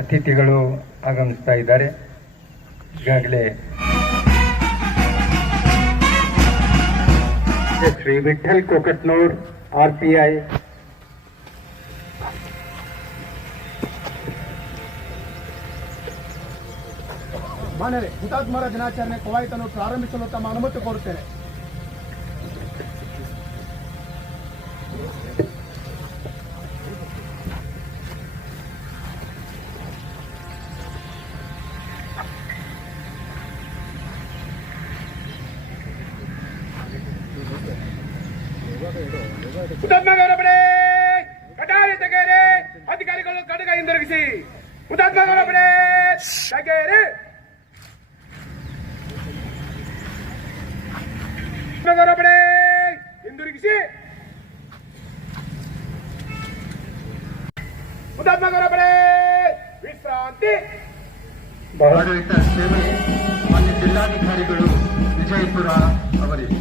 ಅತಿಥಿಗಳು ಆಗಮಿಸ್ತಾ ಇದ್ದಾರೆ. ಈಗಾಗಲೇ ಶ್ರೀ ವಿಠಲ್ ಕೊಕಟ್ನೂರ್ RPI, ಮಾನ್ಯರೇ, ಹುತಾತ್ಮರ ದಿನಾಚರಣೆ ಕವಾಯತನ್ನು ಪ್ರಾರಂಭಿಸಲು ತಮ್ಮ ಅನುಮತಿ ಕೋರುತ್ತೇನೆ. ಹುತಾತ್ಮಗೌಡ ಪಡೆ ಕಟಾರಿ ತೆಗೆರೆ, ಅಧಿಕಾರಿಗಳು ಕಡಗ ಹಿಂದಿರುಗಿಸಿ. ಹುತಾತ್ಮಗೌಡ ಪಡೆ ತೆಗೆರೆ, ಹುತಾತ್ಮಗೌಡ ಪಡೆ ಹಿಂದಿರುಗಿಸಿ. ಹುತಾತ್ಮಗೌಡ ಪಡೆ ವಿಶ್ರಾಂತಿ. ಆಡಳಿತ ಸೇವೆ ಮಾನ್ಯ ಜಿಲ್ಲಾಧಿಕಾರಿಗಳು ವಿಜಯಪುರ ಅವರಿಗೆ.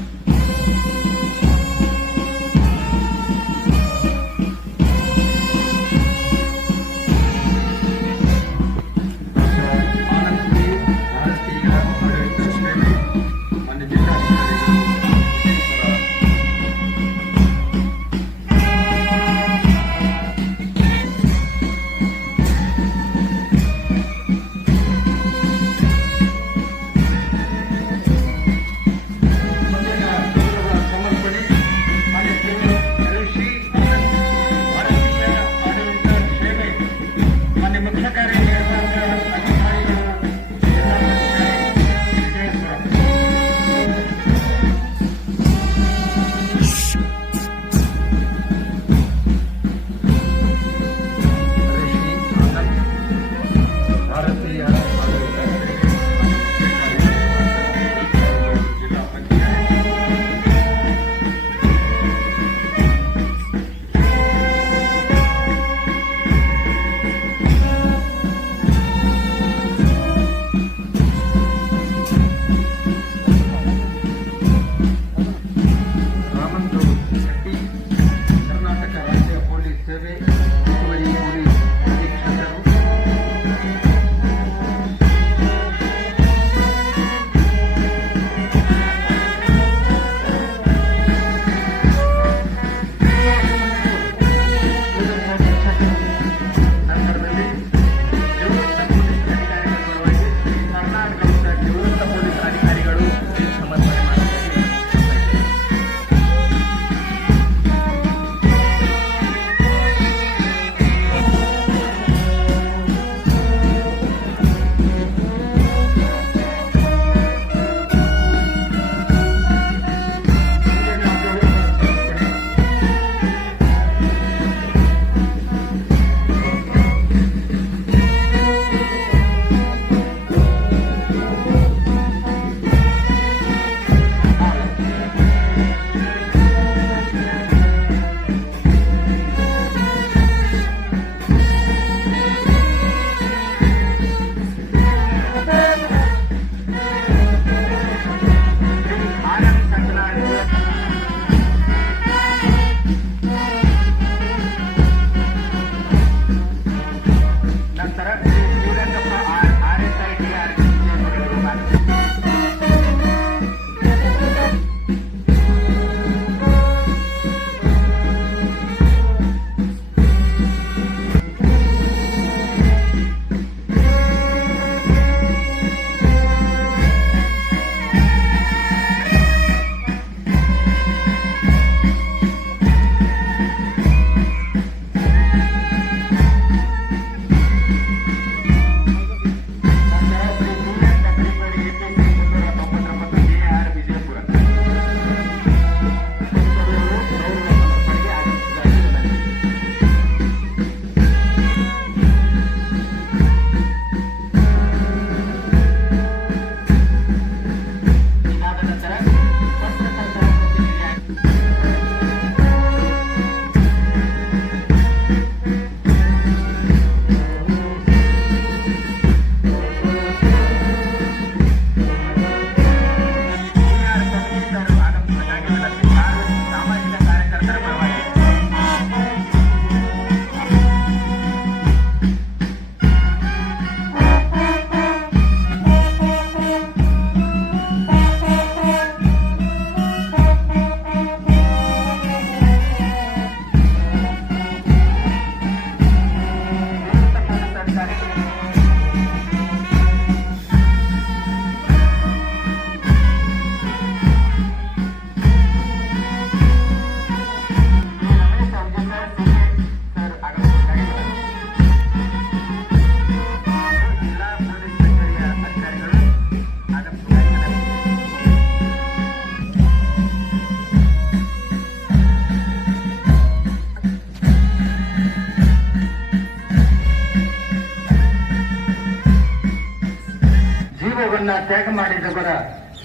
ತ್ಯಾಗ ಮಾಡಿದವರ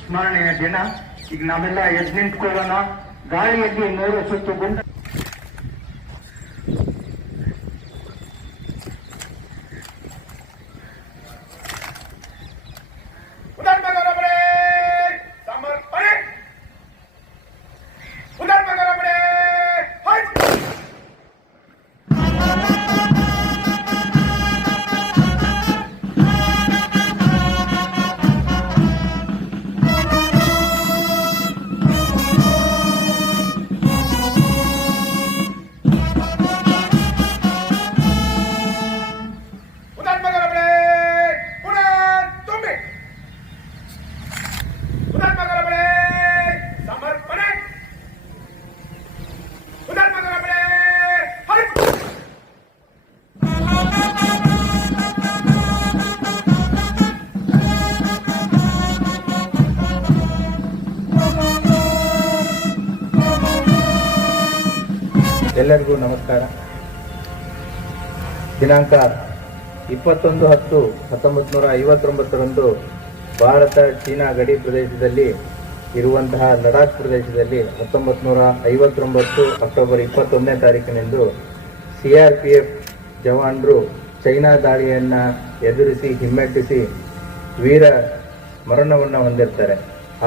ಸ್ಮರಣೆಯ ದಿನ. ಈಗ ನಾವೆಲ್ಲ ಎದ್ದು ನಿಂತ್ಕೊಳ್ಳೋಣ. ಗಾಳಿಯಲ್ಲಿ 3 ಸುತ್ತು ಗುಂಡ ಹುತಾತ್ಮಗೌರವರೇ ಸಮರ್ಪಣೆ. ಹುತಾತ್ಮಗೌರವರೇ ಹುತಾತ್ಮಗೌರವರೇ ಪುನಃ ತುಂಬಿ. ಹುತಾತ್ಮಗೌರವರೇ ಸಮರ್ಪಣೆ. ಹುತಾತ್ಮಗೌರವರೇ ಎಲ್ಲರಿಗೂ ನಮಸ್ಕಾರ. ದಿನಾಂಕ 21/10/1959 ಭಾರತ ಚೀನಾ ಗಡಿ ಪ್ರದೇಶದಲ್ಲಿ ಇರುವಂತಹ ಲಡಾಖ್ ಪ್ರದೇಶದಲ್ಲಿ 1959 ಅಕ್ಟೋಬರ್ 21ನೇ ತಾರೀಕಿನಂದು CRPF ಜವಾನರು ಚೈನಾ ದಾಳಿಯನ್ನು ಎದುರಿಸಿ ಹಿಮ್ಮೆಟ್ಟಿಸಿ ವೀರ ಮರಣವನ್ನು ಹೊಂದಿರ್ತಾರೆ.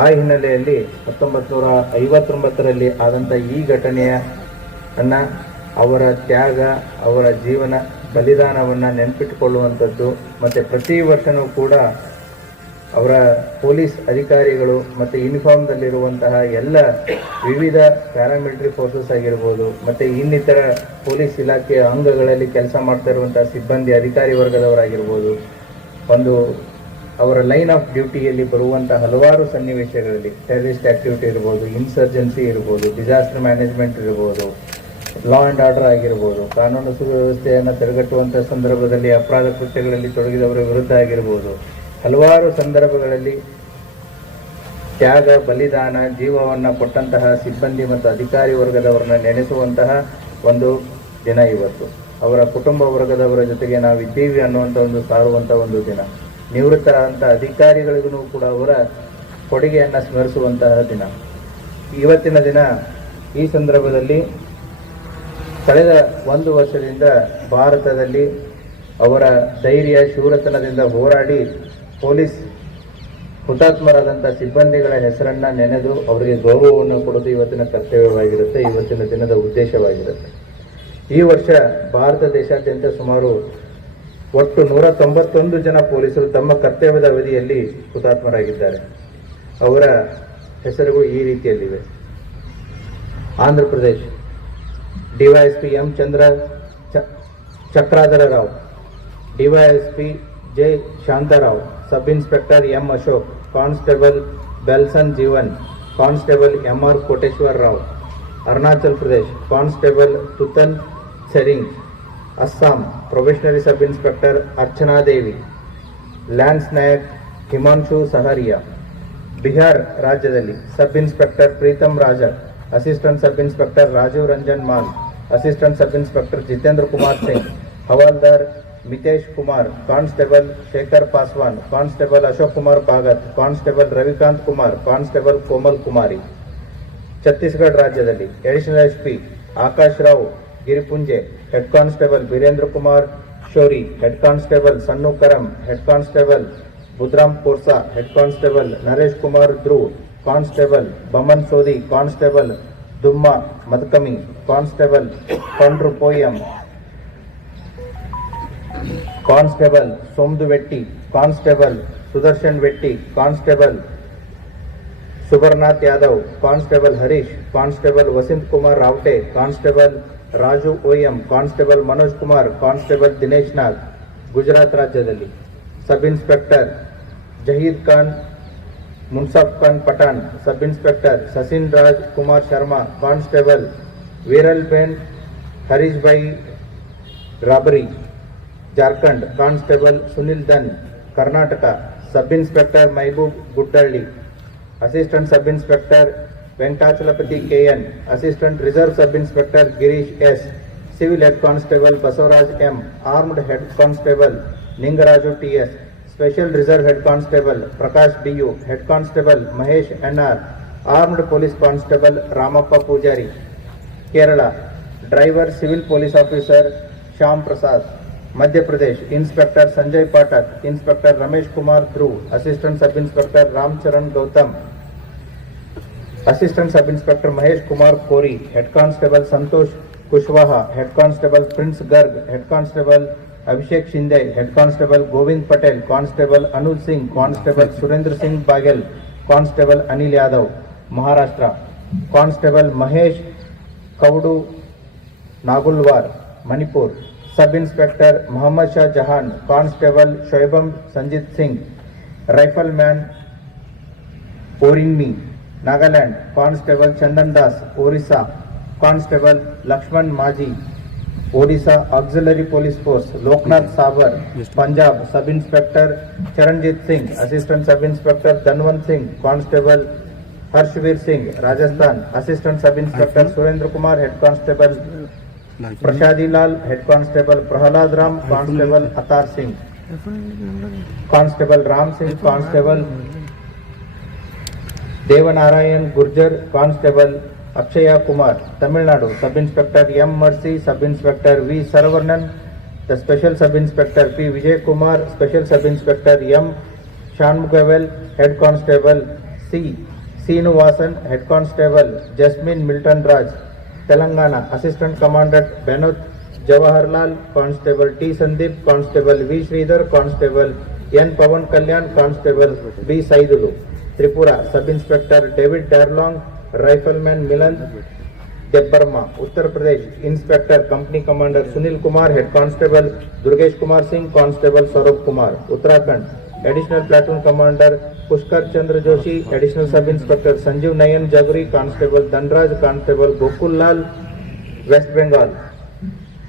ಆ ಹಿನ್ನೆಲೆಯಲ್ಲಿ 1959ರಲ್ಲಿ ಆದಂಥ ಈ ಘಟನೆಯನ್ನ ಅವರ ತ್ಯಾಗ, ಅವರ ಜೀವನ ಬಲಿದಾನವನ್ನು ನೆನಪಿಟ್ಟುಕೊಳ್ಳುವಂಥದ್ದು ಮತ್ತು ಪ್ರತಿ ವರ್ಷವೂ ಕೂಡ ಅವರ ಪೊಲೀಸ್ ಅಧಿಕಾರಿಗಳು ಮತ್ತು ಯೂನಿಫಾರ್ಮ್ದಲ್ಲಿರುವಂತಹ ಎಲ್ಲ ವಿವಿಧ ಪ್ಯಾರಾಮಿಲಿಟರಿ ಫೋರ್ಸಸ್ ಆಗಿರ್ಬೋದು ಮತ್ತು ಇನ್ನಿತರ ಪೊಲೀಸ್ ಇಲಾಖೆಯ ಅಂಗಗಳಲ್ಲಿ ಕೆಲಸ ಮಾಡ್ತಾ ಇರುವಂತಹ ಸಿಬ್ಬಂದಿ ಅಧಿಕಾರಿ ವರ್ಗದವರಾಗಿರ್ಬೋದು, ಒಂದು ಅವರ ಲೈನ್ ಆಫ್ ಡ್ಯೂಟಿಯಲ್ಲಿ ಬರುವಂತಹ ಹಲವಾರು ಸನ್ನಿವೇಶಗಳಲ್ಲಿ ಟೆರರಿಸ್ಟ್ ಆಕ್ಟಿವಿಟಿ ಇರ್ಬೋದು, ಇನ್ಸರ್ಜೆನ್ಸಿ ಇರ್ಬೋದು, ಡಿಸಾಸ್ಟರ್ ಮ್ಯಾನೇಜ್ಮೆಂಟ್ ಇರ್ಬೋದು, ಲಾ ಆ್ಯಂಡ್ ಆರ್ಡರ್ ಆಗಿರ್ಬೋದು, ಕಾನೂನು ಸುವ್ಯವಸ್ಥೆಯನ್ನು ತಡೆಗಟ್ಟುವಂಥ ಸಂದರ್ಭದಲ್ಲಿ ಅಪರಾಧ ಕೃತ್ಯಗಳಲ್ಲಿ ತೊಡಗಿದವರ ವಿರುದ್ಧ ಆಗಿರ್ಬೋದು, ಹಲವಾರು ಸಂದರ್ಭಗಳಲ್ಲಿ ತ್ಯಾಗ, ಬಲಿದಾನ, ಜೀವವನ್ನು ಕೊಟ್ಟಂತಹ ಸಿಬ್ಬಂದಿ ಮತ್ತು ಅಧಿಕಾರಿ ವರ್ಗದವರನ್ನ ನೆನೆಸುವಂತಹ ಒಂದು ದಿನ ಇವತ್ತು. ಅವರ ಕುಟುಂಬ ವರ್ಗದವರ ಜೊತೆಗೆ ನಾವಿದ್ದೀವಿ ಅನ್ನುವಂಥ ಒಂದು ಸಾರುವಂಥ ಒಂದು ದಿನ. ನಿವೃತ್ತರಾದಂಥ ಅಧಿಕಾರಿಗಳಿಗೂ ಕೂಡ ಅವರ ಕೊಡುಗೆಯನ್ನು ಸ್ಮರಿಸುವಂತಹ ದಿನ ಇವತ್ತಿನ ದಿನ. ಈ ಸಂದರ್ಭದಲ್ಲಿ ಕಳೆದ 1 ವರ್ಷದಿಂದ ಭಾರತದಲ್ಲಿ ಅವರ ಧೈರ್ಯ, ಶೂರತನದಿಂದ ಹೋರಾಡಿ ಪೊಲೀಸ್ ಹುತಾತ್ಮರಾದಂಥ ಸಿಬ್ಬಂದಿಗಳ ಹೆಸರನ್ನು ನೆನೆದು ಅವರಿಗೆ ಗೌರವವನ್ನು ಕೊಡೋದು ಇವತ್ತಿನ ಕರ್ತವ್ಯವಾಗಿರುತ್ತೆ, ಇವತ್ತಿನ ದಿನದ ಉದ್ದೇಶವಾಗಿರುತ್ತೆ. ಈ ವರ್ಷ ಭಾರತ ದೇಶಾದ್ಯಂತ ಸುಮಾರು ಒಟ್ಟು 191 ಜನ ಪೊಲೀಸರು ತಮ್ಮ ಕರ್ತವ್ಯದ ಅವಧಿಯಲ್ಲಿ ಹುತಾತ್ಮರಾಗಿದ್ದಾರೆ. ಅವರ ಹೆಸರುಗಳು ಈ ರೀತಿಯಲ್ಲಿವೆ. Andhra Pradesh DYSP M Chakradhara Rao, DYSP J Shantarao, sub inspector M Ashok, constable Belson Jeevan, constable M R Koteshwara Rao. Arunachal Pradesh constable Tuthan Tsering. Assam probationary sub inspector Archana Devi, lance Naik Himanshu Saharia. Bihar ರಾಜ್ಯದಲ್ಲಿ sub inspector Pritam Rajar, assistant sub inspector Rajeev Ranjan Mal, assistant sub inspector Jitendra Kumar Singh, havildar Mitesh Kumar, constable Shekhar Paswan, constable Ashok Kumar Bhagat, constable Ravikant Kumar, constable Komal Kumari. Chhattisgarh ರಾಜ್ಯದಲ್ಲಿ additional SP Akash Rao Giripunje, head constable Birendra Kumar Shori, head constable Sannu Karam, head constable Budhram Korsa, head constable Naresh Kumar Dhruv, constable Baman Sodi, constable Dumma Madkami, constable Pandru Poyam, constable Somdu Vetti, constable Sudarshan Vetti, constable Subarnath Yadav, constable Harish, constable Vasant Kumar Rawte, constable Raju O M, constable Manoj Kumar, constable Dinesh Nag. Gujarat ರಾಜ್ಯದಲ್ಲಿ sub inspector Zahid Khan Munsaf Khan Pathan, sub inspector Sasin Raj Kumar Sharma, constable Viralben Harishbhai Rabari. Jharkhand constable Sunil Dhan, Karnataka sub inspector Mehboob Guddalli, assistant sub inspector Venkatachalapathi K N, assistant reserve sub inspector Girish S, civil head constable Basavaraj M, armed head constable Ningaraju T S, Special Reserve Head Constable Prakash B.U., Head Constable Mahesh N.R., Armed Police Constable Ramappa Pujari. Kerala, Driver Civil Police Officer Shyam Prasad. Madhya Pradesh, Inspector Sanjay Patak, Inspector Ramesh Kumar Dhruv, Assistant Sub Inspector Ramcharan Gautam, Assistant Sub Inspector Mahesh Kumar Kori, Head Constable Santosh Kushwaha, Head Constable Prince Garg, Head Constable Abhishek Shinde, Head Constable Govind Patel, Constable Anul Singh, Constable Surendra Singh Bagel, Constable Anil Yadav. Maharashtra, Constable Mahesh Kaudu Nagulwar, Manipur. Sub Inspector Muhammad Shah Jahan, Constable Shoibam Sanjit Singh, Rifleman Orinmi, Nagaland. Constable Chandan Das, Orissa. Constable Lakshman Maji, Odisha Auxiliary Police Force. Loknath Sabar, Punjab. Sub Inspector Charanjit Singh, Assistant Sub Inspector Dhanwant Singh, Constable Harshvir Singh, Rajasthan. Assistant Sub Inspector Surendra Kumar, Head Constable Prashadi Lal, Head Constable Prahalad Ram, Constable Atar Singh. Constable Ram Singh, Constable Devanarayan Gurjar, Constable Akshaya Kumar. Tamil Nadu, Sub Inspector M. Mercy, Sub Inspector V. Saravanan, the Special Sub Inspector P. Vijay Kumar, Special Sub Inspector M. Shanmugavel, Head Constable C. Seenuvasan, Head Constable Jasmine Milton Raj. Telangana, Assistant Commandant Benut Jawaharlal, Constable T. Sandeep, Constable V. Sridhar, Constable N. Pavan Kalyan, Constable B. Saidulu. Tripura, Sub Inspector David Darlong, Rifleman Milan Debbarma. Uttar Pradesh, Inspector Company Commander Sunil Kumar, Head Constable Durgesh Kumar Singh, Constable Saurabh Kumar. Uttarakhand, Additional Platoon Commander Pushkar Chandra Joshi, Additional Sub Inspector Sanjeev Nayan Jaguri, Constable Dhanraj, Constable Gokul Lal. West Bengal,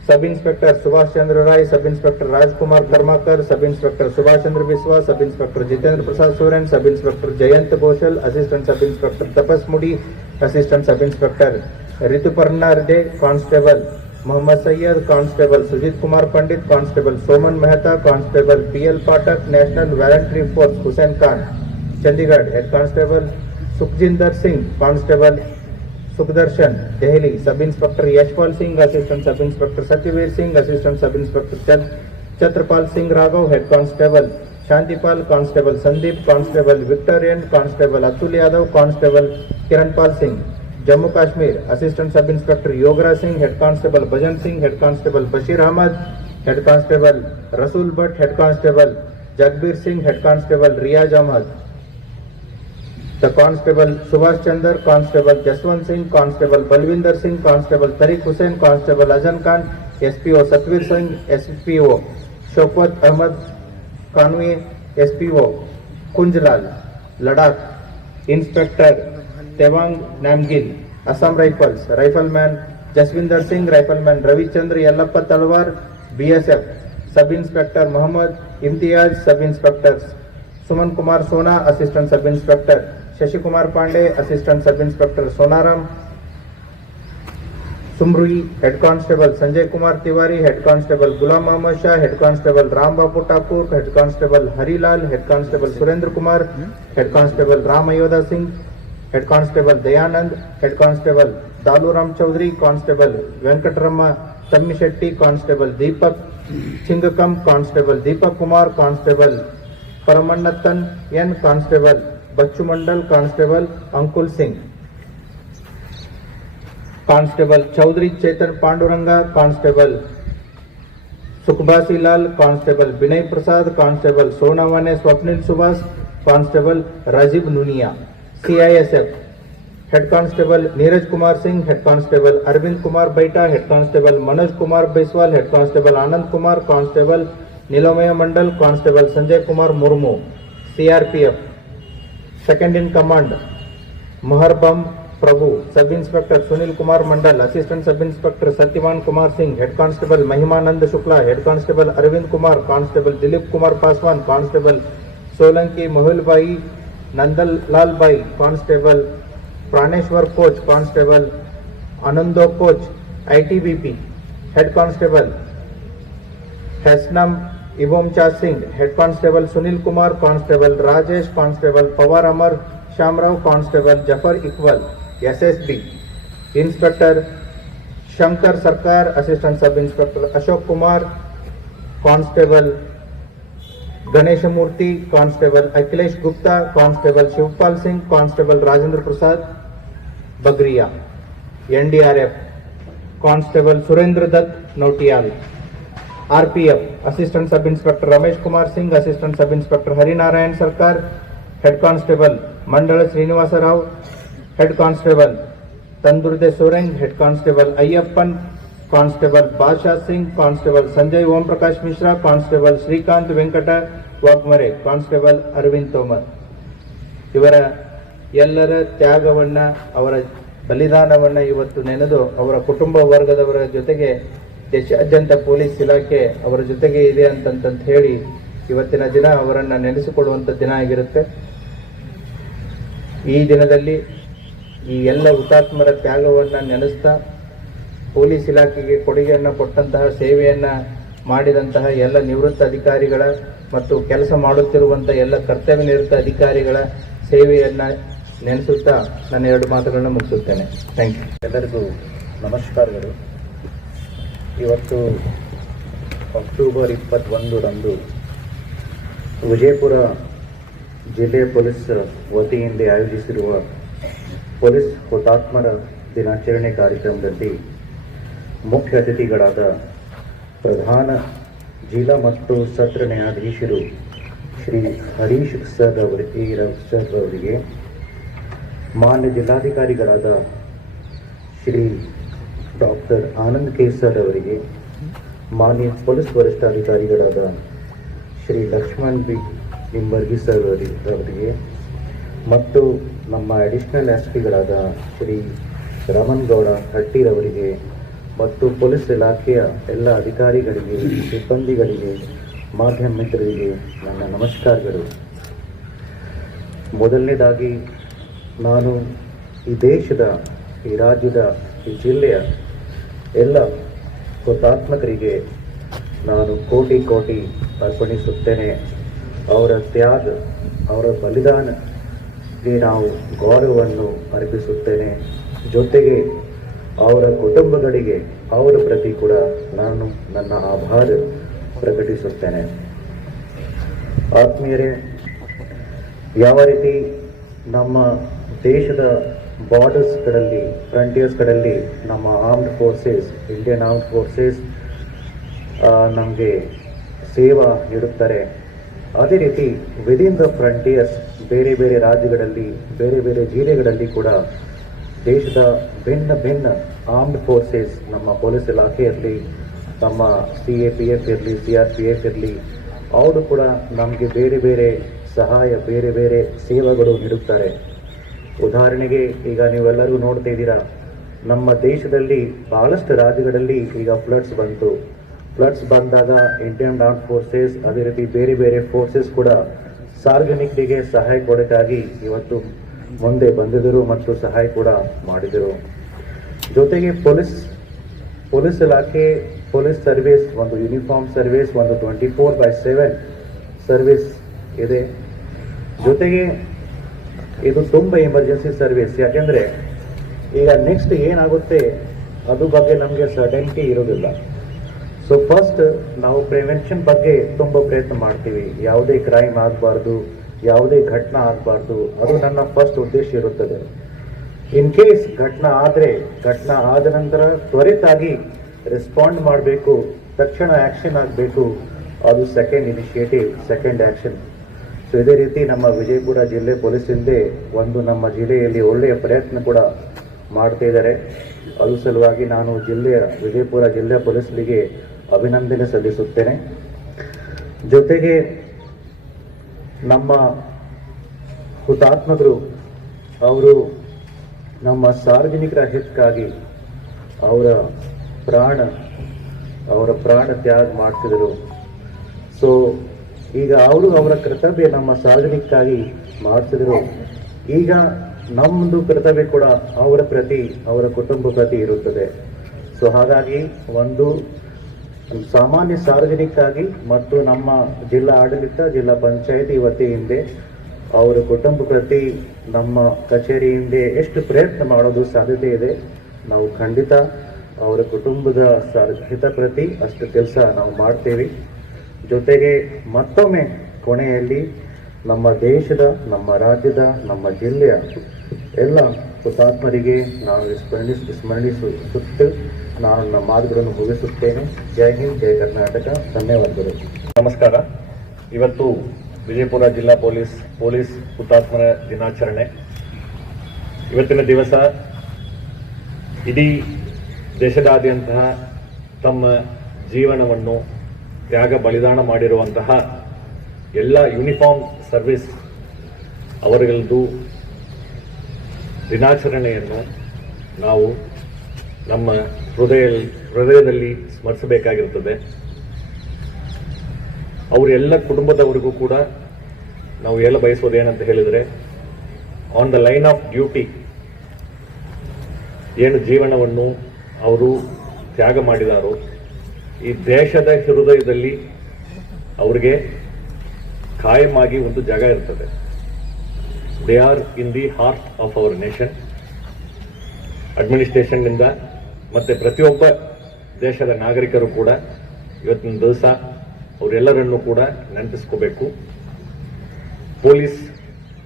Sub Inspector Subhash Chandra Rai, Sub Inspector Rajkumar Karmakar, Sub Inspector Subhash Chandra Biswa, Sub Inspector Jitendra Prasad Soren, Sub Inspector Jayant Goshal, Assistant Sub Inspector Tapas Mudi, Assistant Sub Inspector Rituparna Rde, Constable Muhammad Sayyed, Constable Sujit Kumar Pandit, Constable Soman Mehta, Constable PL Patak, National Voluntary Force Hussain Khan. Chandigarh, Head Constable Sukhjinder Singh, Constable Sukhdarshan, Delhi. Sub Inspector Yashpal Singh, Assistant Sub Inspector Satyavir Singh, Assistant Sub Inspector Chhatrapal Singh Raghav, Head Constable Shantipal, Constable Sandeep, Constable Victorian, Constable Atul Yadav, Constable Kiranpal Singh. Jammu Kashmir, Assistant Sub Inspector Yogra Singh, Head Constable Bhajan Singh, Head Constable Bashir Ahmad, Head Constable Rasul Bhatt, Head Constable Jagbir Singh, Head Constable Riyaz Ahmad. The Constable Subhash Chandar, Constable Jaswant Singh, Constable Balwinder Singh, Constable Tariq Hussain, Constable Azan Khan, SPO Satvir Singh, SPO Shaukat Ahmad Kanwi, SPO Kunjlal, Ladakh. Inspector Tewang Namgil, Assam Rifles, Rifleman Jaswinder Singh, Rifleman Ravi Chandra Yallappa Talwar, BSF. Sub Inspector Muhammad Imtiaz, Sub Inspector Suman Kumar Sona, Assistant Sub Inspector Shashi Kumar Pandey, Assistant Sub Inspector Sonaram Sumrui, Head Constable Sanjay Kumar Tiwari, Head Constable Gulam Muhammad Shah, Head Constable Ram Babu Thakur, Head Constable Harilal, Head Constable Surendra Kumar, Head Constable Ram Ayodha Singh, Head Constable Dayanand, Head Constable Daluram Chaudhary, Constable Venkatrama Tammishetty, Constable Deepak Chingakam, Constable Deepak Kumar, Constable Paramannathan N, Constable Bachu Mandal, Constable Ankul Singh. Constable Chaudhary Chetan Panduranga, Constable Sukhbasi Lal, Constable Binay Prasad, Constable Sonavane Swapnil Subhas, Constable Rajiv Nunia. CISF, Head Constable Neeraj Kumar Singh, Head Constable Arvind Kumar Baita, Head Constable Manoj Kumar Biswal, Head Constable Anand Kumar, Constable Nilomaya Mandal, Constable Sanjay Kumar Murmu. CRPF, Second in Command Maharbam Prabhu, Sub Inspector Sunil Kumar Mandal, Assistant Sub Inspector Satyavan Kumar Singh, Head Constable Mahimanand Shukla, Head Constable Arvind Kumar, Constable Dilip Kumar Paswan, Constable Solanki Mohulbai Nandal Lal Bai, Constable Praneshwar Coach, Constable Anando Coach, ITBP. Head Constable Hasnam Ivomcha Singh, Head Constable Sunil Kumar, Constable Rajesh, Constable Pawar Amar Shamrao, Constable Jafar Iqbal, SSB, Inspector Shankar Sarkar, Assistant Sub Inspector Ashok Kumar, Constable Ganesh Murthy, Constable Akhilesh Gupta, Constable Shivpal Singh, Constable Rajendra Prasad Bagriya, NDRF, Constable Surendra Dutt Nautiyal, RPF, Assistant Sub Inspector Ramesh Kumar Singh, Assistant Sub Inspector Harinarayan Sarkar, Head Constable Mandala Srinivasa Rao, Head Constable Tandurde Soreng, Head Constable Ayyappan, Constable Basha Singh, Constable Sanjay Om Prakash Mishra, Constable Srikant Venkata Wagmare, Constable Arvind Tomar. ಇವರ ಎಲ್ಲರ ತ್ಯಾಗವನ್ನ, ಅವರ ಬಲಿದಾನವನ್ನ ಇವತ್ತು ನೆನೆದು ಅವರ ಕುಟುಂಬ ವರ್ಗದವರ ಜೊತೆಗೆ ದೇಶಾದ್ಯಂತ ಪೊಲೀಸ್ ಇಲಾಖೆ ಅವರ ಜೊತೆಗೆ ಇದೆ ಅಂತಂತ ಹೇಳಿ ಇವತ್ತಿನ ದಿನ ಅವರನ್ನ ನೆನೆಸಿಕೊಳ್ಳುವಂತ ದಿನ ಆಗಿರುತ್ತೆ. ಈ ದಿನದಲ್ಲಿ ಈ ಎಲ್ಲ ಹುತಾತ್ಮರ ತ್ಯಾಗವನ್ನ ನೆನೆಸ್ತಾ ಪೊಲೀಸ್ ಇಲಾಖೆಗೆ ಕೊಡುಗೆಯನ್ನ ಕೊಟ್ಟಂತಹ, ಸೇವೆಯನ್ನ ಮಾಡಿದಂತಹ ಎಲ್ಲ ನಿವೃತ್ತ ಅಧಿಕಾರಿಗಳ ಮತ್ತು ಕೆಲಸ ಮಾಡುತ್ತಿರುವಂತಹ ಎಲ್ಲ ಕರ್ತವ್ಯ ನಿರತ ಅಧಿಕಾರಿಗಳ ಸೇವೆಯನ್ನ ನೆನೆಸುತ್ತಾ ನನ್ನ 2 ಮಾತುಗಳನ್ನು ಮುಗಿಸುತ್ತೇನೆ. Thank you. ಎಲ್ಲರಿಗೂ ನಮಸ್ಕಾರಗಳು. ಇವತ್ತು ಅಕ್ಟೋಬರ್ 21ರಂದು ವಿಜಯಪುರ ಜಿಲ್ಲೆ ಪೊಲೀಸ್ ವತಿಯಿಂದ ಆಯೋಜಿಸಿರುವ ಪೊಲೀಸ್ ಹುತಾತ್ಮರ ದಿನಾಚರಣೆ ಕಾರ್ಯಕ್ರಮದಲ್ಲಿ ಮುಖ್ಯ ಅತಿಥಿಗಳಾದ ಪ್ರಧಾನ ಜಿಲ್ಲಾ ಮತ್ತು ಸತ್ರ ನ್ಯಾಯಾಧೀಶರು ಶ್ರೀ ಹರೀಶ್ ಸರ್ ಅವರಿಗೆ, ಮಾನ್ಯ ಜಿಲ್ಲಾಧಿಕಾರಿಗಳಾದ Shri doctor Anand K sir ಅವರಿಗೆ, ಮಾನ್ಯ ಪೊಲೀಸ್ ವರಿಷ್ಠಾಧಿಕಾರಿಗಳಾದ ಶ್ರೀ ಲಕ್ಷ್ಮಣ್ ಬಿ ನಿಂಬರ್ಗಿ ಸರ್ ಅವರಿಗೆ ಮತ್ತು ನಮ್ಮ ಅಡಿಷನಲ್ ಎಸ್ಪಿಗಳಾದ ಶ್ರೀ ರಮನ್ ಗೌಡ ಹಟ್ಟಿರವರಿಗೆ ಮತ್ತು ಪೊಲೀಸ್ ಇಲಾಖೆಯ ಎಲ್ಲ ಅಧಿಕಾರಿಗಳಿಗೆ, ಸಿಬ್ಬಂದಿಗಳಿಗೆ, ಮಾಧ್ಯಮ ಮಿತ್ರರಿಗೆ ನನ್ನ ನಮಸ್ಕಾರಗಳು. ಮೊದಲನೇದಾಗಿ ನಾನು ಈ ದೇಶದ, ಈ ರಾಜ್ಯದ, ಈ ಜಿಲ್ಲೆಯ ಎಲ್ಲ ಹುತಾತ್ಮಕರಿಗೆ ನಾನು ಕೋಟಿ ಕೋಟಿ ಅರ್ಪಣಿಸುತ್ತೇನೆ. ಅವರ ತ್ಯಾಗ, ಅವರ ಬಲಿದಾನಕ್ಕೆ ನಾವು ಗೌರವವನ್ನು ಅರ್ಪಿಸುತ್ತೇನೆ. ಜೊತೆಗೆ ಅವರ ಕುಟುಂಬಗಳಿಗೆ, ಅವರ ಪ್ರತಿ ಕೂಡ ನಾನು ನನ್ನ ಆಭಾರ ಪ್ರಕಟಿಸುತ್ತೇನೆ. ಆತ್ಮೀಯರೇ, ಯಾವ ರೀತಿ ನಮ್ಮ ದೇಶದ ಬಾರ್ಡರ್ಸ್ಗಳಲ್ಲಿ, ಫ್ರಂಟಿಯರ್ಸ್ಗಳಲ್ಲಿ ನಮ್ಮ armed forces, Indian armed forces ನಮಗೆ ಸೇವಾ ನೀಡುತ್ತಾರೆ, ಅದೇ ರೀತಿ ವಿದಿನ್ ದ ಫ್ರಂಟಿಯರ್ಸ್ ಬೇರೆ ಬೇರೆ ರಾಜ್ಯಗಳಲ್ಲಿ, ಬೇರೆ ಬೇರೆ ಜಿಲ್ಲೆಗಳಲ್ಲಿ ಕೂಡ ದೇಶದ ಭಿನ್ನ ಭಿನ್ನ ಆರ್ಮ್ಡ್ ಫೋರ್ಸಸ್, ನಮ್ಮ ಪೊಲೀಸ್ ಇಲಾಖೆಯಲ್ಲಿ, ನಮ್ಮ CAPF ಇರಲಿ, CRPF ಇರಲಿ, ಅವರು ಕೂಡ ನಮಗೆ ಬೇರೆ ಬೇರೆ ಸಹಾಯ, ಬೇರೆ ಬೇರೆ ಸೇವೆಗಳು ನೀಡುತ್ತಾರೆ. ಉದಾಹರಣೆಗೆ ಈಗ ನೀವೆಲ್ಲರೂ ನೋಡ್ತಾ ಇದ್ದೀರಾ, ನಮ್ಮ ದೇಶದಲ್ಲಿ ಬಹಳಷ್ಟು ರಾಜ್ಯಗಳಲ್ಲಿ ಈಗ ಫ್ಲಡ್ಸ್ ಬಂತು. ಫ್ಲಡ್ಸ್ ಬಂದಾಗ ಇಂಡಿಯನ್ ಆರ್ಮ್ಡ್ ಫೋರ್ಸಸ್, ಅದೇ ರೀತಿ ಬೇರೆ ಬೇರೆ ಫೋರ್ಸಸ್ ಕೂಡ ಸಾರ್ವಜನಿಕರಿಗೆ ಸಹಾಯ ಕೊಡೋಕ್ಕಾಗಿ ಇವತ್ತು ಮುಂದೆ ಬಂದಿದ್ದರು ಮತ್ತು ಸಹಾಯ ಕೂಡ ಮಾಡಿದರು. ಜೊತೆಗೆ ಪೊಲೀಸ್ ಇಲಾಖೆ, ಪೊಲೀಸ್ ಸರ್ವಿಸ್ ಒಂದು ಯೂನಿಫಾರ್ಮ್ ಸರ್ವಿಸ್, ಒಂದು 24/7 ಸರ್ವಿಸ್ ಇದೆ. ಜೊತೆಗೆ ಇದು ತುಂಬ ಎಮರ್ಜೆನ್ಸಿ ಸರ್ವಿಸ್. ಯಾಕೆಂದರೆ ಈಗ ನೆಕ್ಸ್ಟ್ ಏನಾಗುತ್ತೆ ಅದ್ರ ಬಗ್ಗೆ ನಮಗೆ ಸರ್ಟೆನಿಟಿ ಇರೋದಿಲ್ಲ. ಸೊ ಫಸ್ಟ್ ನಾವು ಪ್ರಿವೆನ್ಷನ್ ಬಗ್ಗೆ ತುಂಬ ಪ್ರಯತ್ನ ಮಾಡ್ತೀವಿ. ಯಾವುದೇ ಕ್ರೈಮ್ ಆಗಬಾರ್ದು, ಯಾವುದೇ ಘಟನೆ ಆಗಬಾರ್ದು, ಅದು ನನ್ನ ಫಸ್ಟ್ ಉದ್ದೇಶ ಇರುತ್ತದೆ. ಇನ್ ಕೇಸ್ ಘಟನೆ ಆದ ನಂತರ ತ್ವರಿತಾಗಿ ರೆಸ್ಪಾಂಡ್ ಮಾಡಬೇಕು, ತಕ್ಷಣ ಆ್ಯಕ್ಷನ್ ಆಗಬೇಕು, ಅದು second initiative, second action. So ಇದೇ ರೀತಿ ನಮ್ಮ ವಿಜಯಪುರ ಜಿಲ್ಲೆ ಪೊಲೀಸಿಂದೇ ಒಂದು ನಮ್ಮ ಜಿಲ್ಲೆಯಲ್ಲಿ ಒಳ್ಳೆಯ ಪ್ರಯತ್ನ ಕೂಡ ಮಾಡ್ತಾ ಇದ್ದಾರೆ. ಅದು ಸಲುವಾಗಿ ನಾನು ವಿಜಯಪುರ ಜಿಲ್ಲೆಯ ಪೊಲೀಸರಿಗೆ ಅಭಿನಂದನೆ ಸಲ್ಲಿಸುತ್ತೇನೆ. ಜೊತೆಗೆ ನಮ್ಮ ಹುತಾತ್ಮರು ಅವರು ನಮ್ಮ ಸಾರ್ವಜನಿಕರ ಹಿತಕ್ಕಾಗಿ ಅವರ ಪ್ರಾಣ ತ್ಯಾಗ ಮಾಡ್ತಿದ್ರು. ಸೊ ಈಗ ಅವರ ಕರ್ತವ್ಯ ನಮ್ಮ ಸಾರ್ವಜನಿಕಕ್ಕಾಗಿ ಮಾಡ್ತಿದ್ರು. ಈಗ ನಮ್ಮದು ಕರ್ತವ್ಯ ಕೂಡ ಅವರ ಪ್ರತಿ, ಅವರ ಕುಟುಂಬ ಪ್ರತಿ ಇರುತ್ತದೆ. ಸೊ ಹಾಗಾಗಿ ಒಂದು ಸಾಮಾನ್ಯ ಸಾರ್ವಜನಿಕರಾಗಿ ಮತ್ತು ನಮ್ಮ ಜಿಲ್ಲಾ ಆಡಳಿತ ಜಿಲ್ಲಾ ಪಂಚಾಯತಿ ವತಿಯಿಂದ ಅವರ ಕುಟುಂಬ ಪ್ರತಿ ನಮ್ಮ ಕಚೇರಿಯಿಂದ ಎಷ್ಟು ಪ್ರಯತ್ನ ಮಾಡೋದು ಸಾಧ್ಯತೆ ಇದೆ. ನಾವು ಖಂಡಿತ ಅವರ ಕುಟುಂಬದ ಹಿತ ಪ್ರತಿ ಅಷ್ಟು ಕೆಲಸ ನಾವು ಮಾಡ್ತೇವೆ. ಜೊತೆಗೆ ಮತ್ತೊಮ್ಮೆ ಕೊನೆಯಲ್ಲಿ ನಮ್ಮ ದೇಶದ, ನಮ್ಮ ರಾಜ್ಯದ, ನಮ್ಮ ಜಿಲ್ಲೆಯ ಎಲ್ಲ ಹುತಾತ್ಮರಿಗೆ ನಾನು ಸ್ಮರಣಿಸುತ್ತ ನಾನು ನನ್ನ ಮಾತುಗಳನ್ನು ಮುಗಿಸುತ್ತೇನೆ. ಜೈ ಹಿಂದ್, ಜೈ ಕರ್ನಾಟಕ. ಧನ್ಯವಾದಗಳು. ನಮಸ್ಕಾರ. ಇವತ್ತು ವಿಜಯಪುರ ಜಿಲ್ಲಾ ಪೊಲೀಸ್ ಹುತಾತ್ಮರ ದಿನಾಚರಣೆ. ಇವತ್ತಿನ ದಿವಸ ಇಡೀ ದೇಶದಾದ್ಯಂತ ತಮ್ಮ ಜೀವನವನ್ನು ತ್ಯಾಗ ಬಲಿದಾನ ಮಾಡಿರುವಂತಹ ಎಲ್ಲ ಯೂನಿಫಾರ್ಮ್ ಸರ್ವಿಸ್ ಅವರುಗಳದ್ದು ದಿನಾಚರಣೆಯನ್ನು ನಾವು ನಮ್ಮ ಹೃದಯದಲ್ಲಿ ಸ್ಮರಿಸಬೇಕಾಗಿರುತ್ತದೆ. ಅವರೆಲ್ಲ ಕುಟುಂಬದವರಿಗೂ ಕೂಡ ನಾವು ಹೇಳ ಬಯಸೋದೇನಂತ ಹೇಳಿದರೆ, on the line of duty ಏನು ಜೀವನವನ್ನು ಅವರು ತ್ಯಾಗ ಮಾಡಿದಾರೋ, ಈ ದೇಶದ ಹೃದಯದಲ್ಲಿ ಅವರಿಗೆ ಕಾಯಮಾಗಿ ಒಂದು ಜಾಗ ಇರ್ತದೆ. They are in the heart of our nation. ಅಡ್ಮಿನಿಸ್ಟ್ರೇಷನ್ನಿಂದ ಮತ್ತು ಪ್ರತಿಯೊಬ್ಬ ದೇಶದ ನಾಗರಿಕರು ಕೂಡ ಇವತ್ತಿನ ದಿವಸ ಅವರೆಲ್ಲರನ್ನೂ ಕೂಡ ನೆನಪಿಸ್ಕೋಬೇಕು. ಪೊಲೀಸ್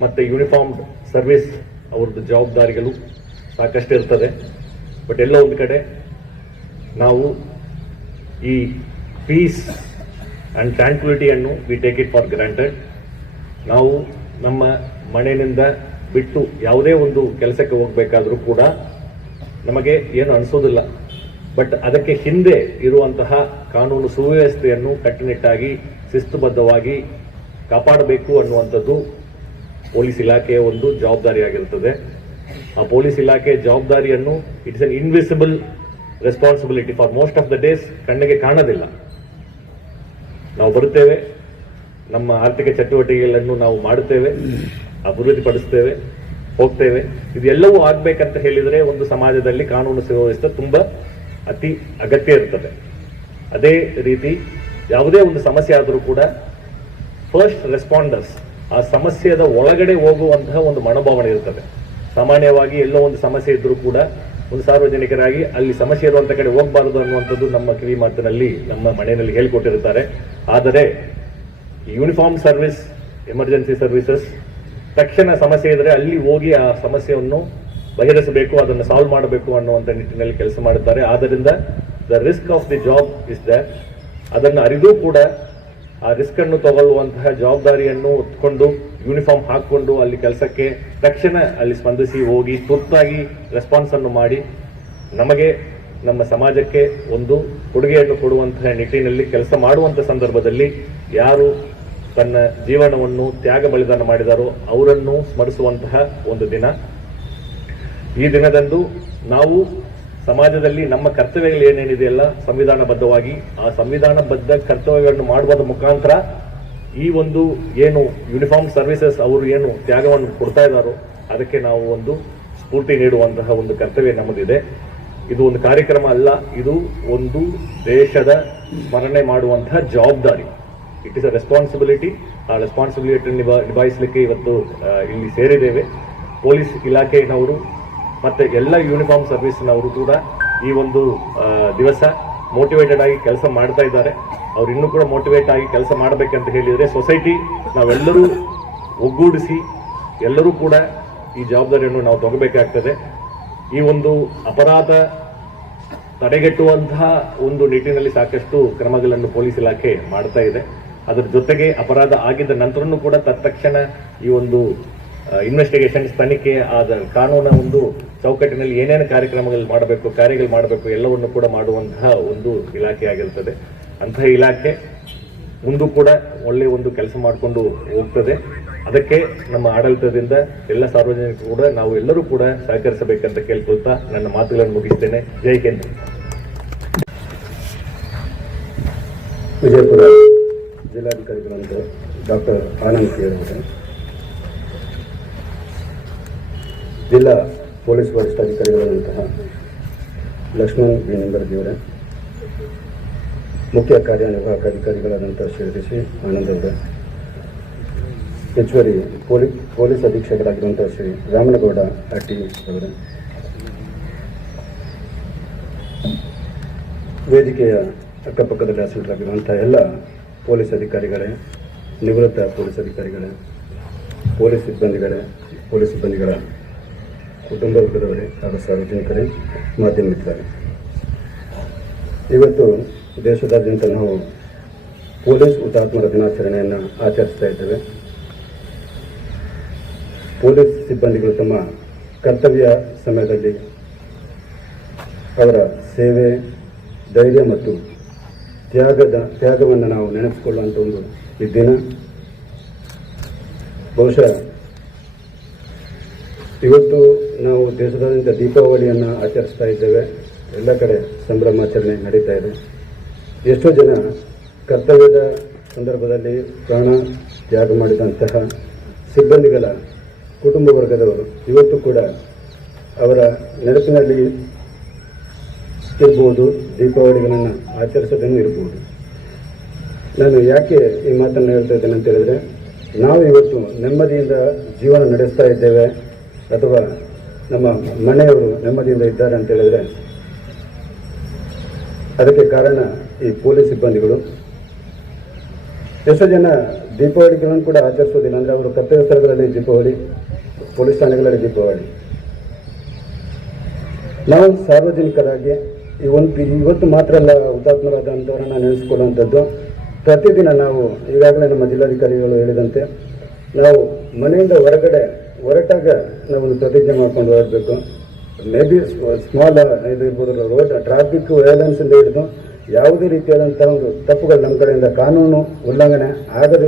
ಮತ್ತು ಯೂನಿಫಾರ್ಮ್ಡ್ ಸರ್ವಿಸ್ ಅವ್ರದ್ದು ಜವಾಬ್ದಾರಿಗಳು ಸಾಕಷ್ಟು ಇರ್ತದೆ. ಬಟ್ ಎಲ್ಲ ಒಂದು ಕಡೆ ನಾವು ಈ ಪೀಸ್ ಆ್ಯಂಡ್ ಟ್ರಾಂಕ್ವಿಲಿಟಿಯನ್ನು we take it for granted. ನಾವು ನಮ್ಮ ಮನೆಯಿಂದ ಬಿಟ್ಟು ಯಾವುದೇ ಒಂದು ಕೆಲಸಕ್ಕೆ ಹೋಗಬೇಕಾದ್ರೂ ಕೂಡ ನಮಗೆ ಏನು ಅನಿಸೋದಿಲ್ಲ. ಬಟ್ ಅದಕ್ಕೆ ಹಿಂದೆ ಇರುವಂತಹ ಕಾನೂನು ಸುವ್ಯವಸ್ಥೆಯನ್ನು ಕಟ್ಟುನಿಟ್ಟಾಗಿ ಶಿಸ್ತುಬದ್ಧವಾಗಿ ಕಾಪಾಡಬೇಕು ಅನ್ನುವಂಥದ್ದು ಪೊಲೀಸ್ ಇಲಾಖೆಯ ಒಂದು ಜವಾಬ್ದಾರಿಯಾಗಿರುತ್ತದೆ. ಆ ಪೊಲೀಸ್ ಇಲಾಖೆ ಜವಾಬ್ದಾರಿಯನ್ನು it's an invisible responsibility for most of the days. ಕಣ್ಣಿಗೆ ಕಾಣೋದಿಲ್ಲ. ನಾವು ಬರುತ್ತೇವೆ, ನಮ್ಮ ಆರ್ಥಿಕ ಚಟುವಟಿಕೆಗಳನ್ನು ನಾವು ಮಾಡುತ್ತೇವೆ, ಅಭಿವೃದ್ಧಿಪಡಿಸ್ತೇವೆ, ಹೋಗ್ತೇವೆ. ಇದೆಲ್ಲವೂ ಆಗ್ಬೇಕಂತ ಹೇಳಿದರೆ ಒಂದು ಸಮಾಜದಲ್ಲಿ ಕಾನೂನು ಸುವ್ಯವಸ್ಥೆ ತುಂಬ ಅತಿ ಅಗತ್ಯ ಇರ್ತದೆ. ಅದೇ ರೀತಿ ಯಾವುದೇ ಒಂದು ಸಮಸ್ಯೆ ಆದರೂ ಕೂಡ ಫಸ್ಟ್ ರೆಸ್ಪಾಂಡರ್ಸ್ ಆ ಸಮಸ್ಯೆಯ ಒಳಗಡೆ ಹೋಗುವಂತಹ ಒಂದು ಮನೋಭಾವನೆ ಇರ್ತದೆ. ಸಾಮಾನ್ಯವಾಗಿ ಎಲ್ಲೋ ಒಂದು ಸಮಸ್ಯೆ ಇದ್ರೂ ಕೂಡ ಒಂದು ಸಾರ್ವಜನಿಕರಾಗಿ ಅಲ್ಲಿ ಸಮಸ್ಯೆ ಇರುವಂಥ ಕಡೆ ಹೋಗಬಾರದು ಅನ್ನುವಂಥದ್ದು ನಮ್ಮ ಕಿವಿ ಮಾತಿನಲ್ಲಿ, ನಮ್ಮ ಮನೆಯಲ್ಲಿ ಹೇಳಿಕೊಟ್ಟಿರುತ್ತಾರೆ. ಆದರೆ ಯೂನಿಫಾರ್ಮ್ ಸರ್ವಿಸ್, ಎಮರ್ಜೆನ್ಸಿ ಸರ್ವಿಸಸ್ ತಕ್ಷಣ ಸಮಸ್ಯೆ ಇದ್ದರೆ ಅಲ್ಲಿ ಹೋಗಿ ಆ ಸಮಸ್ಯೆಯನ್ನು ಬಗೆಹರಿಸಬೇಕು, ಅದನ್ನು ಸಾಲ್ವ್ ಮಾಡಬೇಕು ಅನ್ನುವಂಥ ನಿಟ್ಟಿನಲ್ಲಿ ಕೆಲಸ ಮಾಡುತ್ತಾರೆ. ಆದ್ದರಿಂದ the risk of the job is that. ಅದನ್ನು ಅರಿದು ಕೂಡ ಆ ರಿಸ್ಕ್ ಅನ್ನು ತಗೊಳ್ಳುವಂತಹ ಜವಾಬ್ದಾರಿಯನ್ನು ಹೊತ್ಕೊಂಡು ಯೂನಿಫಾರ್ಮ್ ಹಾಕಿಕೊಂಡು ಅಲ್ಲಿ ಕೆಲಸಕ್ಕೆ ತಕ್ಷಣ ಅಲ್ಲಿ ಸ್ಪಂದಿಸಿ ಹೋಗಿ ತುರ್ತಾಗಿ ರೆಸ್ಪಾನ್ಸ್ ಅನ್ನು ಮಾಡಿ ನಮಗೆ, ನಮ್ಮ ಸಮಾಜಕ್ಕೆ ಒಂದು ಕೊಡುಗೆಯನ್ನು ಕೊಡುವಂತಹ ನಿಟ್ಟಿನಲ್ಲಿ ಕೆಲಸ ಮಾಡುವಂಥ ಸಂದರ್ಭದಲ್ಲಿ ಯಾರು ತನ್ನ ಜೀವನವನ್ನು ತ್ಯಾಗ ಬಲಿದಾನ ಮಾಡಿದಾರೋ ಅವರನ್ನು ಸ್ಮರಿಸುವಂತಹ ಒಂದು ದಿನ. ಈ ದಿನದಂದು ನಾವು ಸಮಾಜದಲ್ಲಿ ನಮ್ಮ ಕರ್ತವ್ಯಗಳು ಏನೇನಿದೆಯಲ್ಲ ಸಂವಿಧಾನಬದ್ಧವಾಗಿ ಆ ಸಂವಿಧಾನಬದ್ಧ ಕರ್ತವ್ಯಗಳನ್ನು ಮಾಡುವುದರ ಮುಖಾಂತರ ಈ ಒಂದು ಏನು ಯೂನಿಫಾರ್ಮ್ ಸರ್ವಿಸಸ್ ಅವರು ಏನು ತ್ಯಾಗವನ್ನು ಕೊಡ್ತಾ ಇದ್ದಾರೋ ಅದಕ್ಕೆ ನಾವು ಒಂದು ಸ್ಫೂರ್ತಿ ನೀಡುವಂತಹ ಒಂದು ಕರ್ತವ್ಯ ನಮ್ಮದಿದೆ. ಇದು ಒಂದು ಕಾರ್ಯಕ್ರಮ ಅಲ್ಲ, ಇದು ಒಂದು ದೇಶದ ಸ್ಮರಣೆ ಮಾಡುವಂತಹ ಜವಾಬ್ದಾರಿ. It is a responsibility. ಆ ರೆಸ್ಪಾನ್ಸಿಬಿಲಿಟಿ ನಿಭಾಯಿಸಲಿಕ್ಕೆ ಇವತ್ತು ಇಲ್ಲಿ ಸೇರಿದ್ದೇವೆ. ಪೊಲೀಸ್ ಇಲಾಖೆಯವರು ಮತ್ತು ಎಲ್ಲ ಯೂನಿಫಾರ್ಮ್ ಸರ್ವಿಸ್ನವರು ಕೂಡ ಈ ಒಂದು ದಿವಸ ಮೋಟಿವೇಟೆಡ್ ಆಗಿ ಕೆಲಸ ಮಾಡ್ತಾ ಇದ್ದಾರೆ. ಅವ್ರು ಇನ್ನೂ ಕೂಡ ಮೋಟಿವೇಟ್ ಆಗಿ ಕೆಲಸ ಮಾಡಬೇಕಂತ ಹೇಳಿದರೆ ಸೊಸೈಟಿ ನಾವೆಲ್ಲರೂ ಒಗ್ಗೂಡಿಸಿ ಎಲ್ಲರೂ ಕೂಡ ಈ ಜವಾಬ್ದಾರಿಯನ್ನು ನಾವು ತಗೋಬೇಕಾಗ್ತದೆ. ಈ ಒಂದು ಅಪರಾಧ ತಡೆಗಟ್ಟುವಂತಹ ಒಂದು ನಿಟ್ಟಿನಲ್ಲಿ ಸಾಕಷ್ಟು ಕ್ರಮಗಳನ್ನು ಪೊಲೀಸ್ ಇಲಾಖೆ ಮಾಡ್ತಾ ಇದೆ. ಅದರ ಜೊತೆಗೆ ಅಪರಾಧ ಆಗಿದ್ದ ನಂತರನೂ ಕೂಡ ತತ್ಕ್ಷಣ ಈ ಒಂದು ಇನ್ವೆಸ್ಟಿಗೇಷನ್ಸ್, ತನಿಖೆ, ಆದ ಕಾನೂನ ಒಂದು ಚೌಕಟ್ಟಿನಲ್ಲಿ ಏನೇನು ಕಾರ್ಯಕ್ರಮಗಳು ಮಾಡಬೇಕು ಎಲ್ಲವನ್ನು ಕೂಡ ಮಾಡುವಂತಹ ಒಂದು ಇಲಾಖೆ ಆಗಿರ್ತದೆ. ಅಂತಹ ಇಲಾಖೆ ಮುಂದೂ ಕೂಡ ಒಳ್ಳೆಯ ಒಂದು ಕೆಲಸ ಮಾಡಿಕೊಂಡು ಹೋಗ್ತದೆ. ಅದಕ್ಕೆ ನಮ್ಮ ಆಡಳಿತದಿಂದ ಎಲ್ಲ ಸಾರ್ವಜನಿಕರು ಕೂಡ ನಾವು ಎಲ್ಲರೂ ಕೂಡ ಸಹಕರಿಸಬೇಕಂತ ಕೇಳ್ಕೊಳ್ತಾ ನನ್ನ ಮಾತುಗಳನ್ನು ಮುಗಿಸ್ತೇನೆ. ಜೈ ಹಿಂದ್. ವಿಜಯಪುರ ಜಿಲ್ಲಾಧಿಕಾರಿಗಳಂತ ಡಾಕ್ಟರ್ ಆನಂದ್ ಅವರೇ, ಜಿಲ್ಲಾ ಪೊಲೀಸ್ ವರಿಷ್ಠಾಧಿಕಾರಿಗಳಾದಂತಹ ಲಕ್ಷ್ಮಣ್ ಬಿ ನಿಂಬರ್ಜಿಯವರೇ, ಮುಖ್ಯ ಕಾರ್ಯನಿರ್ವಾಹಕ ಅಧಿಕಾರಿಗಳಾದಂಥ ಶ್ರೀ ರಿಷಿ ಆನಂದ್ ಅವರೇ, ಹೆಚ್ಚುವರಿ ಪೊಲೀಸ್ ಅಧೀಕ್ಷಕರಾಗಿರುವಂಥ ಶ್ರೀ ರಾಮನಗೌಡ ಅಟ್ಟಿ ಅವರೇ, ವೇದಿಕೆಯ ಅಕ್ಕಪಕ್ಕದಲ್ಲಿ ಆಸೀನರಾಗಿರುವಂಥ ಎಲ್ಲ ಪೊಲೀಸ್ ಅಧಿಕಾರಿಗಳೇ, ನಿವೃತ್ತ ಪೊಲೀಸ್ ಅಧಿಕಾರಿಗಳೇ, ಪೊಲೀಸ್ ಸಿಬ್ಬಂದಿಗಳ ಕುಟುಂಬ ವರ್ಗದವರೇ ಹಾಗೂ ಸಾರ್ವಜನಿಕರೇ, ಮಾಧ್ಯಮ ಮಿತ್ರರೇ, ಇವತ್ತು ದೇಶದಾದ್ಯಂತ ನಾವು ಪೊಲೀಸ್ ಹುತಾತ್ಮರ ದಿನಾಚರಣೆಯನ್ನು ಆಚರಿಸ್ತಾ ಇದ್ದೇವೆ. ಪೊಲೀಸ್ ಸಿಬ್ಬಂದಿಗಳು ತಮ್ಮ ಕರ್ತವ್ಯ ಸಮಯದಲ್ಲಿ ಅವರ ಸೇವೆ, ಧೈರ್ಯ ಮತ್ತು ತ್ಯಾಗವನ್ನು ನಾವು ನೆನಪಿಸಿಕೊಳ್ಳುವಂಥ ಒಂದು ಈ ದಿನ. ಬಹುಶಃ ಇವತ್ತು ನಾವು ದೇಶದಾದ್ಯಂತ ದೀಪಾವಳಿಯನ್ನು ಆಚರಿಸ್ತಾ ಇದ್ದೇವೆ. ಎಲ್ಲ ಕಡೆ ಸಂಭ್ರಮಾಚರಣೆ ನಡೀತಾ ಇದೆ. ಎಷ್ಟೋ ಜನ ಕರ್ತವ್ಯದ ಸಂದರ್ಭದಲ್ಲಿ ಪ್ರಾಣ ತ್ಯಾಗ ಮಾಡಿದಂತಹ ಸಿಬ್ಬಂದಿಗಳ ಕುಟುಂಬ ವರ್ಗದವರು ಇವತ್ತು ಕೂಡ ಅವರ ನೆನಪಿನಲ್ಲಿ ಇರ್ಬೋದು, ದೀಪಾವಳಿಗಳನ್ನು ಆಚರಿಸೋದನ್ನು ಇರ್ಬೋದು. ನಾನು ಯಾಕೆ ಈ ಮಾತನ್ನು ಹೇಳ್ತಾ ಇದ್ದೇನೆ ಅಂತ ಹೇಳಿದ್ರೆ, ನಾವು ಇವತ್ತು ನೆಮ್ಮದಿಯಿಂದ ಜೀವನ ನಡೆಸ್ತಾ ಇದ್ದೇವೆ ಅಥವಾ ನಮ್ಮ ಮನೆಯವರು ನೆಮ್ಮದಿಯಿಂದ ಇದ್ದಾರೆ ಅಂತ ಹೇಳಿದ್ರೆ ಅದಕ್ಕೆ ಕಾರಣ ಈ ಪೊಲೀಸ್ ಸಿಬ್ಬಂದಿಗಳು. ಎಷ್ಟೋ ಜನ ದೀಪಾವಳಿಗಳನ್ನು ಕೂಡ ಆಚರಿಸೋದಿಲ್ಲ. ಅಂದರೆ ಅವರು ಕರ್ತವ್ಯ ಸ್ಥಳಗಳಲ್ಲಿ ದೀಪಾವಳಿ, ಪೊಲೀಸ್ ಠಾಣೆಗಳಲ್ಲಿ ದೀಪಾವಳಿ. ನಾವು ಸಾರ್ವಜನಿಕರಾಗಿ ಇವತ್ತು ಮಾತ್ರ ಅಲ್ಲ ಹುತಾತ್ಮರಾದಂಥವರನ್ನು ನೆನೆಸ್ಕೊಳ್ಳುವಂಥದ್ದು. ಪ್ರತಿದಿನ ನಾವು ಈಗಾಗಲೇ ನಮ್ಮ ಜಿಲ್ಲಾಧಿಕಾರಿಗಳು ಹೇಳಿದಂತೆ ನಾವು ಮನೆಯಿಂದ ಹೊರಟಾಗ ನಾವೊಂದು ಪ್ರತಿಜ್ಞೆ ಮಾಡ್ಕೊಂಡು ಹೋಗಬೇಕು. ಮೇ ಬಿ ಸ್ಮಾಲ್ ಇದು ಇರ್ಬೋದು, ರೋಡ್ ಟ್ರಾಫಿಕ್ ವೈಲೆನ್ಸಿಂದ ಹಿಡಿದು ಯಾವುದೇ ರೀತಿಯಾದಂಥ ಒಂದು ತಪ್ಪುಗಳು ನಮ್ಮ ಕಡೆಯಿಂದ ಕಾನೂನು ಉಲ್ಲಂಘನೆ ಆಗದೇ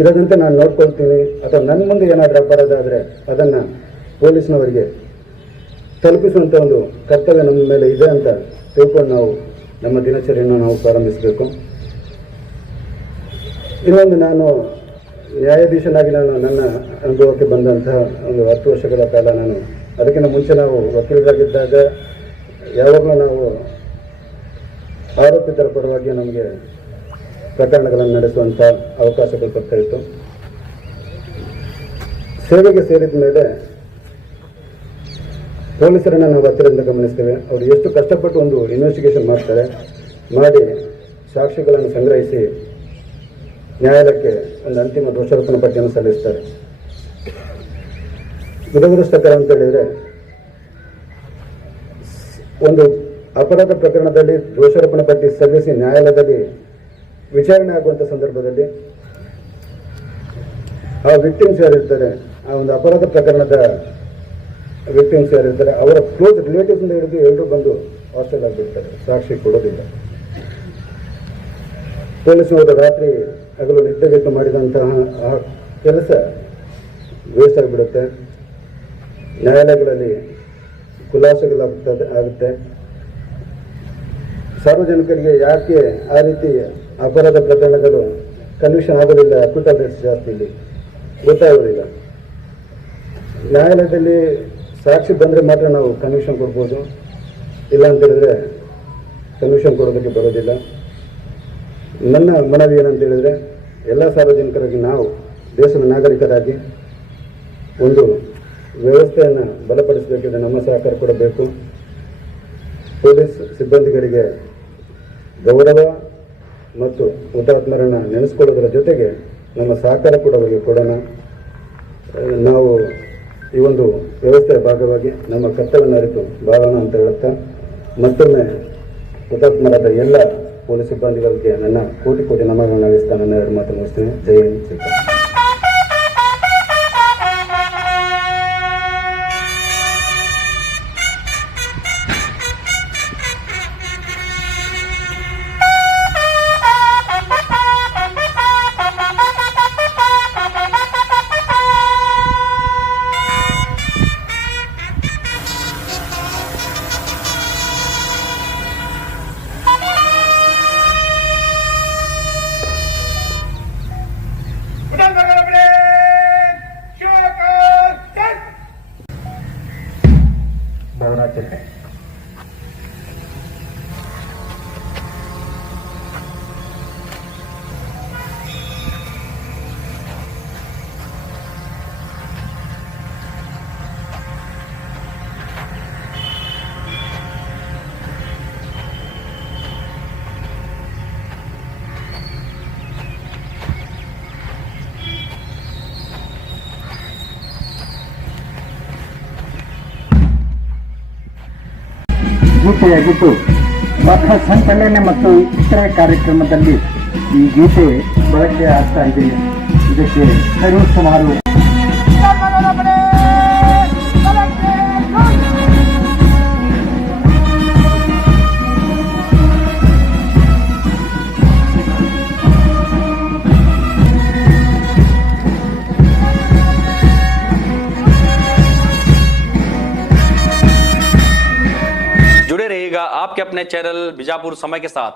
ಇರೋದಂತೆ ನಾನು ನೋಡ್ಕೊಳ್ತೀನಿ. ಅಥವಾ ನನ್ನ ಮುಂದೆ ಏನಾದರೂ ಅಪರಾಧ ಆದರೆ ಅದನ್ನು ಪೊಲೀಸ್ನವರಿಗೆ ತಲುಪಿಸುವಂಥ ಒಂದು ಕರ್ತವ್ಯ ನಮ್ಮ ಮೇಲೆ ಇದೆ ಅಂತ ತಿಳ್ಕೊಂಡು ನಾವು ನಮ್ಮ ದಿನಚರಿಯನ್ನು ನಾವು ಪ್ರಾರಂಭಿಸಬೇಕು. ಇನ್ನೊಂದು, ನಾನು ನ್ಯಾಯಾಧೀಶನಾಗಿ ನನ್ನ ಅನುಭವಕ್ಕೆ ಬಂದಂತಹ ಒಂದು 10 ವರ್ಷಗಳ ಕಾಲ ಅದಕ್ಕಿಂತ ಮುಂಚೆ ನಾವು ವಕೀಲರಾಗಿದ್ದಾಗ ಯಾವಾಗಲೂ ನಾವು ಆರೋಪಿತರ ಪರವಾಗಿ ನಮಗೆ ಪ್ರಕರಣಗಳನ್ನು ನಡೆಸುವಂಥ ಅವಕಾಶಗಳು ಬರ್ತಾ ಇತ್ತು. ಸೇವೆಗೆ ಸೇರಿದ ಮೇಲೆ ಪೊಲೀಸರನ್ನು ನಾವು ಹತ್ತಿರದಿಂದ ಗಮನಿಸ್ತೇವೆ. ಅವರು ಎಷ್ಟು ಕಷ್ಟಪಟ್ಟು ಒಂದು ಇನ್ವೆಸ್ಟಿಗೇಷನ್ ಮಾಡಿ ಸಾಕ್ಷಿಗಳನ್ನು ಸಂಗ್ರಹಿಸಿ ನ್ಯಾಯಾಲಯಕ್ಕೆ ಒಂದು ಅಂತಿಮ ದೋಷಾರೋಪಣಾ ಪಟ್ಟಿಯನ್ನು ಸಲ್ಲಿಸ್ತಾರೆ. ದುರದೃಷ್ಟಕರ ಅಂತ ಹೇಳಿದರೆ, ಒಂದು ಅಪರಾಧ ಪ್ರಕರಣದಲ್ಲಿ ದೋಷಾರೋಪಣಾ ಪಟ್ಟಿ ಸಲ್ಲಿಸಿ ನ್ಯಾಯಾಲಯದಲ್ಲಿ ವಿಚಾರಣೆ ಆಗುವಂಥ ಸಂದರ್ಭದಲ್ಲಿ ಆ ವಿಕ್ಟಿಮ್ಸ್ ಯಾರಿರ್ತಾರೆ, ಆ ಒಂದು ಅಪರಾಧ ಪ್ರಕರಣದ ವಿಕ್ಟಿಮ್ಸ್ ಯಾರಿರ್ತಾರೆ, ಅವರ ಕ್ಲೋಸ್ ರಿಲೇಟಿವ್ಸಿಂದ ಹಿಡಿದು ಎಲ್ಲರೂ ಬಂದು ಹಾಸ್ಟೆಲ್ ಆಗಿರ್ತಾರೆ, ಸಾಕ್ಷಿ ಕೊಡೋದಿಲ್ಲ. ಪೊಲೀಸರು ರಾತ್ರಿ ಹಗಲು ನಿದ್ದೆಗೆಟ್ಟು ಮಾಡಿದಂತಹ ಆ ಕೆಲಸ ವೇಸ್ಟ್ ಆಗಿಬಿಡುತ್ತೆ. ನ್ಯಾಯಾಲಯಗಳಲ್ಲಿ ಆಗುತ್ತೆ. ಸಾರ್ವಜನಿಕರಿಗೆ ಯಾಕೆ ಆ ರೀತಿ ಅಪರಾಧ ಪ್ರಕರಣಗಳು ಕನ್ವಿಕ್ಷನ್ ಆಗೋದಿಲ್ಲ, ಅಕ್ವಿಟಲ್ ರೇಟ್ಸ್ ಜಾಸ್ತಿ ಇಲ್ಲಿ ಗೊತ್ತಾಗೋದಿಲ್ಲ. ನ್ಯಾಯಾಲಯದಲ್ಲಿ ಸಾಕ್ಷಿ ಬಂದರೆ ಮಾತ್ರ ನಾವು ಕನ್ವಿಕ್ಷನ್ ಕೊಡ್ಬೋದು, ಇಲ್ಲ ಅಂತ ಹೇಳಿದ್ರೆ ಕನ್ವಿಕ್ಷನ್ ಕೊಡೋದಕ್ಕೆ ಬರೋದಿಲ್ಲ. ನನ್ನ ಮನವಿ ಏನಂತ ಹೇಳಿದ್ರೆ, ಎಲ್ಲ ಸಾರ್ವಜನಿಕರಾಗಿ ನಾವು ದೇಶದ ನಾಗರಿಕರಾಗಿ ಒಂದು ವ್ಯವಸ್ಥೆಯನ್ನು ಬಲಪಡಿಸಬೇಕಿದ್ರೆ ನಮ್ಮ ಸಹಕಾರ ಕೊಡಬೇಕು. ಪೊಲೀಸ್ ಸಿಬ್ಬಂದಿಗಳಿಗೆ ಗೌರವ ಮತ್ತು ಹುತಾತ್ಮರನ್ನು ನೆನೆಸ್ಕೊಳ್ಳೋದರ ಜೊತೆಗೆ ನಮ್ಮ ಸಹಕಾರ ಕೂಡ ಅವರಿಗೆ ಕೊಡೋಣ. ನಾವು ಈ ಒಂದು ವ್ಯವಸ್ಥೆಯ ಭಾಗವಾಗಿ ನಮ್ಮ ಕರ್ತವ್ಯವನ್ನು ಅರಿತು ಬಾಳೋಣ ಅಂತ ಹೇಳುತ್ತಾ, ಮತ್ತೊಮ್ಮೆ ಹುತಾತ್ಮರಾದ ಎಲ್ಲ ಪೊಲೀಸ್ ಸಿಬ್ಬಂದಿಗಳಿಗೆ ನನ್ನ ಕೋಟಿ ನಮನಗಳನ್ನು ನಡೆಸ್ತಾ ನನ್ನ 2 ಮಾತು ಮುಗಿಸ್ತೇನೆ. ಜೈ ಹಿಂದ್, ಜೈ ಭಾರತ್. ಗೀತೆಯಾಗಿದ್ದು ಬಹಳ ಸಂಚಲನೆ ಮತ್ತು ಇತರೆ ಕಾರ್ಯಕ್ರಮದಲ್ಲಿ ಈ ಗೀತೆ ಬಳಕೆ ಆಗ್ತಾ ಇದೆ. ಇದಕ್ಕೆ ಸರಿಸುಮಾರು जुड़े रहिएगा आपके अपने चैनल बीजापुर समय के साथ।